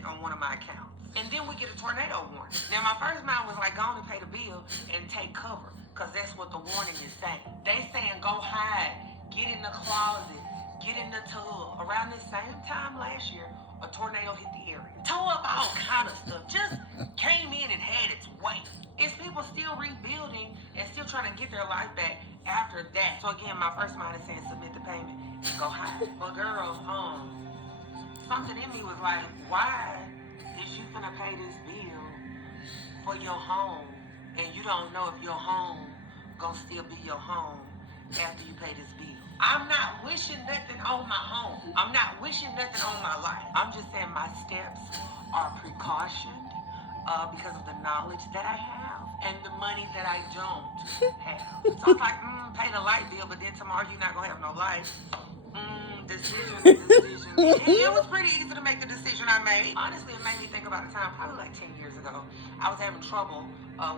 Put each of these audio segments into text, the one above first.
payment on one of my accounts. And then we get a tornado warning. Now, my first mind was like, go on and pay the bill and take cover, because that's what the warning is saying. They saying go hide, get in the closet, get in the tub. Around this same time last year, a tornado hit the area. Tore up all kind of stuff. Just came in and had its way. It's people still rebuilding and still trying to get their life back after that. So again, my first mind is saying submit the payment and go hide. But girl, something in me was like, why is you finna pay this bill for your home and you don't know if your home gonna still be your home after you pay this bill? I'm not wishing nothing on my home. I'm not wishing nothing on my life. I'm just saying my steps are precautioned because of the knowledge that I have and the money that I don't have. So it's like, pay the light bill, but then tomorrow you're not gonna have no light. Decision. It was pretty easy to make the decision I made. Honestly, it made me think about a time probably like 10 years ago. I was having trouble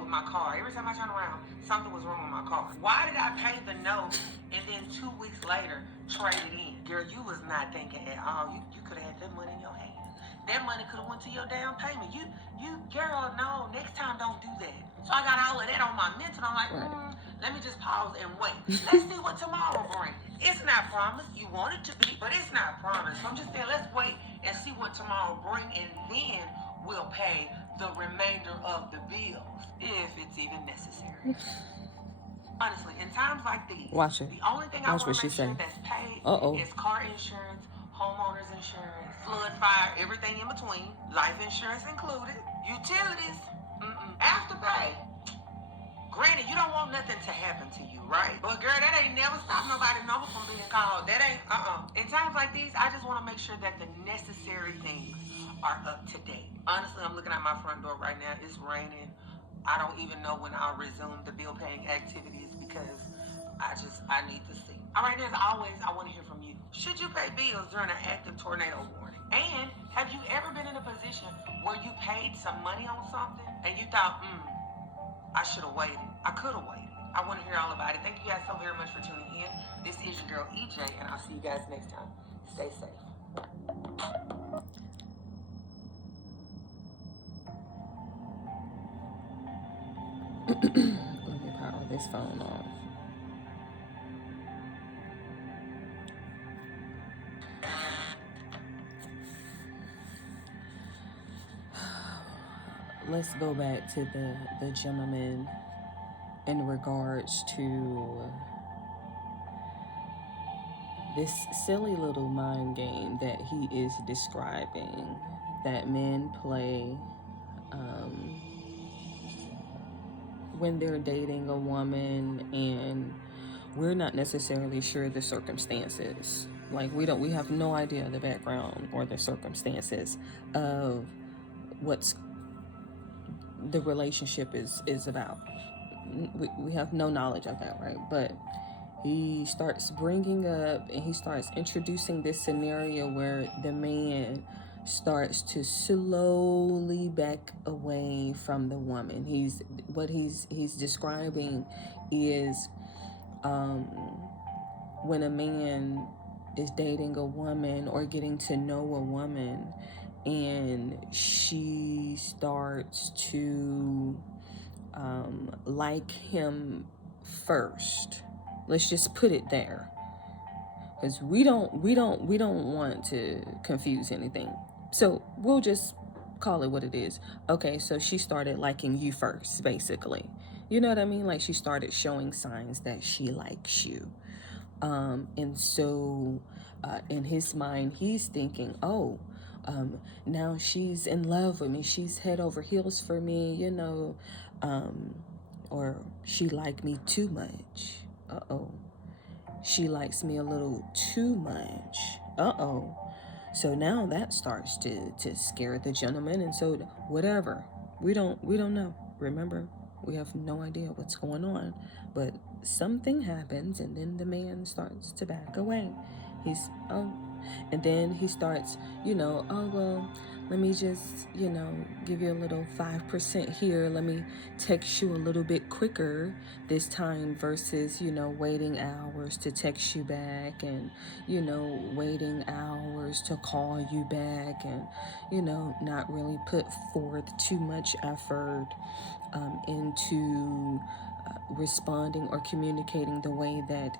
with my car. Every time I turned around, something was wrong with my car. Why did I pay the note and then 2 weeks later trade it in? Girl, you was not thinking at all. You could have had that money in your hand. That money could have went to your down payment. Girl, no, next time don't do that. So I got all of that on my mental. I'm like, let me just pause and wait. Let's see what tomorrow brings. It's not promised. You want it to be, but it's not promised. So I'm just saying, let's wait and see what tomorrow brings, and then we'll pay the remainder of the bills, if it's even necessary. Honestly, in times like these, the only thing I want to make sure that's paid is car insurance, homeowners insurance, flood, fire, everything in between, life insurance included, utilities, afterpay. Granted, you don't want nothing to happen to you, right? But girl, that ain't never stopped nobody number from being called. That ain't, In times like these, I just want to make sure that the necessary things are up to date. Honestly, I'm looking at my front door right now. It's raining. I don't even know when I'll resume the bill paying activities because I need to see. All right, as always, I want to hear from you. Should you pay bills during an active tornado warning? And have you ever been in a position where you paid some money on something and you thought, I should have waited. I could have waited. I want to hear all about it. Thank you guys so very much for tuning in. This is your girl, EJ, and I'll see you guys next time. Stay safe. Let me power this phone off. Let's go back to the gentleman in regards to this silly little mind game that he is describing that men play when they're dating a woman, and we're not necessarily sure the circumstances. Like we have no idea the background or the circumstances of what's the relationship is about. We have no knowledge of that, right? But he starts bringing up and he starts introducing this scenario where the man starts to slowly back away from the woman. He's describing is when a man is dating a woman or getting to know a woman and she starts to like him first. Let's just put it there, because we don't want to confuse anything. So we'll just call it what it is. Okay, so she started liking you first, basically. You know what I mean? Like she started showing signs that she likes you. And so in his mind, he's thinking, oh, now she's in love with me. She's head over heels for me, you know, or she liked me too much. She likes me a little too much. So now that starts to scare the gentleman. And so whatever, we don't know. Remember, we have no idea what's going on, but something happens and then the man starts to back away. He's, And then he starts, oh, well, let me just, give you a little 5% here. Let me text you a little bit quicker this time versus, waiting hours to text you back and, waiting hours to call you back and, not really put forth too much effort into responding or communicating the way that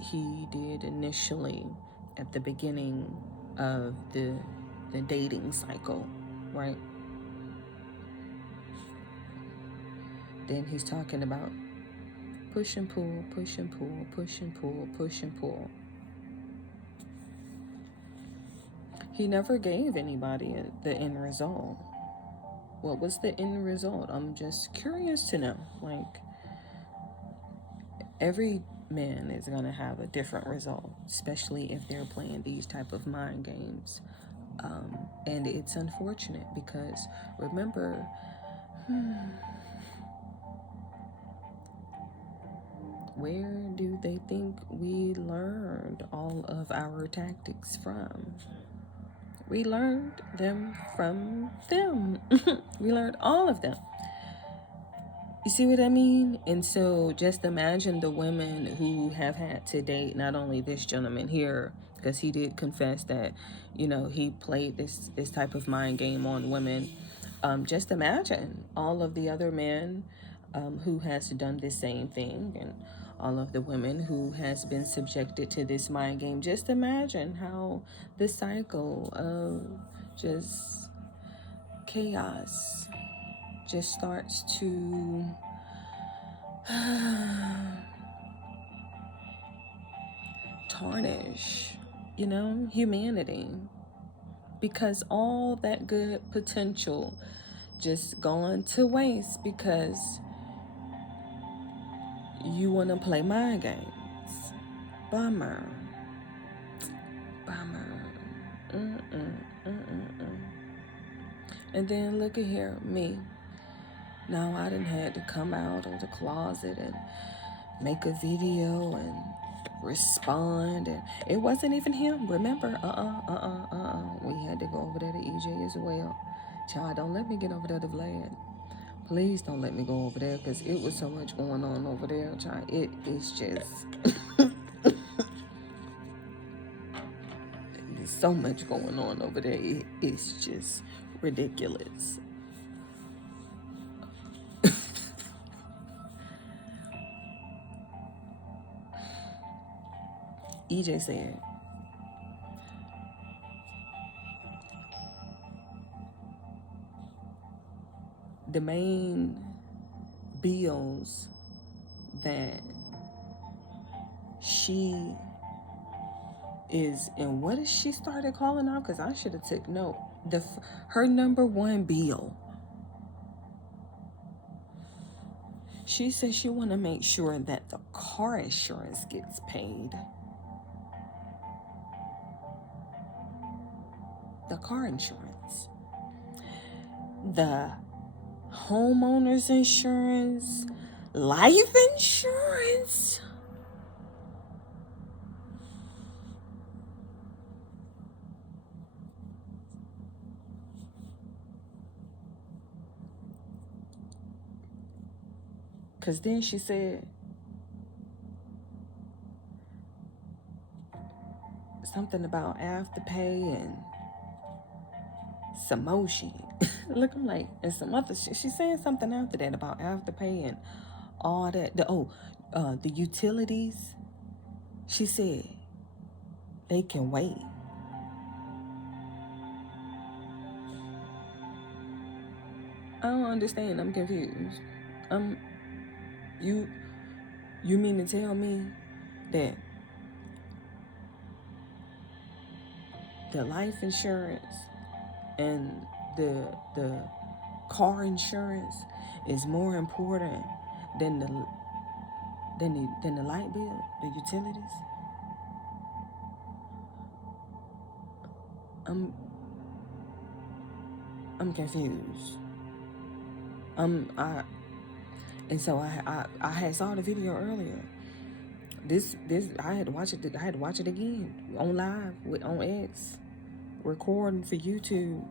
he did initially at the beginning of the dating cycle, right? Then he's talking about push and pull, push and pull, push and pull, push and pull. He never gave anybody the end result. What was the end result? I'm just curious to know. Like, every man is going to have a different result, especially if they're playing these type of mind games. And it's unfortunate because, remember, where do they think we learned all of our tactics from? We learned them from them. We learned all of them. You see what I mean? And so just imagine the women who have had to date not only this gentleman here, because he did confess that, he played this type of mind game on women. Just imagine all of the other men who has done the same thing, and all of the women who has been subjected to this mind game. Just imagine how the cycle of just chaos just starts to tarnish, humanity, because all that good potential just gone to waste because you want to play mind games. Bummer. And then look at here, me. Now I done had to come out of the closet and make a video and respond, and it wasn't even him. Remember, we had to go over there to EJ as well. Child, don't let me get over there to Vlad. Please don't let me go over there, because it was so much going on over there, child. It is just there's so much going on over there. It's just ridiculous. EJ said, the main bills that she is, and what is she started calling out? Because I should have took note. Her number one bill. She says she want to make sure that the car insurance gets paid. The car insurance. The homeowner's insurance. Life insurance. Because then she said something about Afterpay and some more shit. Look, I'm like, and some other shit. She's saying something after that about Afterpay and all that. The utilities. She said they can wait. I don't understand. I'm confused. You mean to tell me that the life insurance and the car insurance is more important than the light bill, the utilities? I'm confused. And so I had saw the video earlier This I had to watch it. I had to watch it again on live on X, recording for YouTube.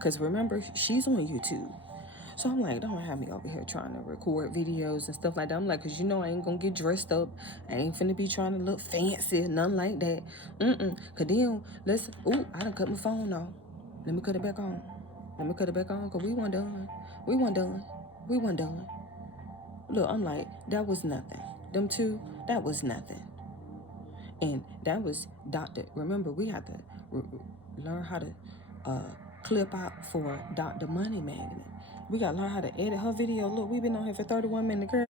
Cause remember, she's on YouTube. So I'm like, don't have me over here trying to record videos and stuff like that. I'm like, cause you know I ain't gonna get dressed up. I ain't finna be trying to look fancy, nothing like that. Cause then I done cut my phone off. Let me cut it back on. Cause we weren't done. Look, I'm like, that was nothing. Them two, that was nothing. And that was Dr. Remember, we had to learn how to clip out for Dr. Money Magnet. We got to learn how to edit her video. Look, we've been on here for 31 minutes, girl.